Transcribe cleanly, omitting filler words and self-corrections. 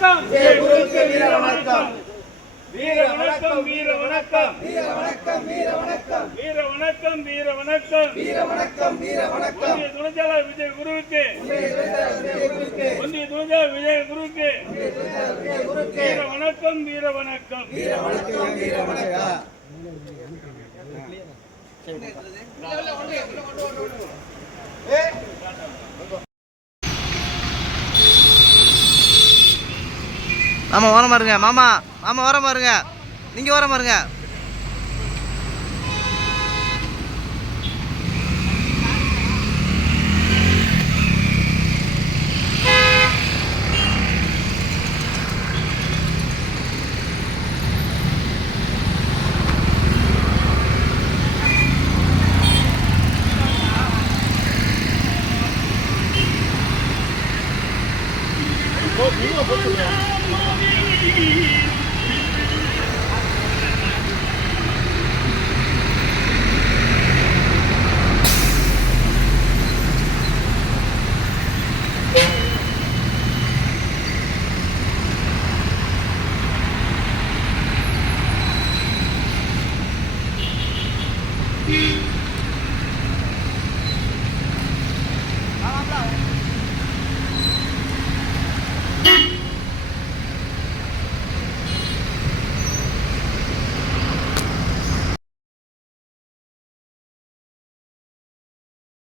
வணக்கம் விஜய குருவுக்கு வீர வணக்கம். வீர வணக்கம் வீர வணக்கம் வீர வணக்கம் வீர வணக்கம் வீர வணக்கம் வீர வணக்கம் வீர வணக்கம் வீர வணக்கம். ஒன்றிய துணைச்சாளர் விஜய் குருவுக்கு ஒன்றிய துணைச்சாளர் விஜய் குருவுக்கு வீர வணக்கம் வீர வணக்கம் வீர வணக்கம் வீர வணக்கம். மாமா ஓரமா இருங்க. மாமா மாமா ஓரமா இருங்க. நீங்க ஓரமா இருங்க. Beep.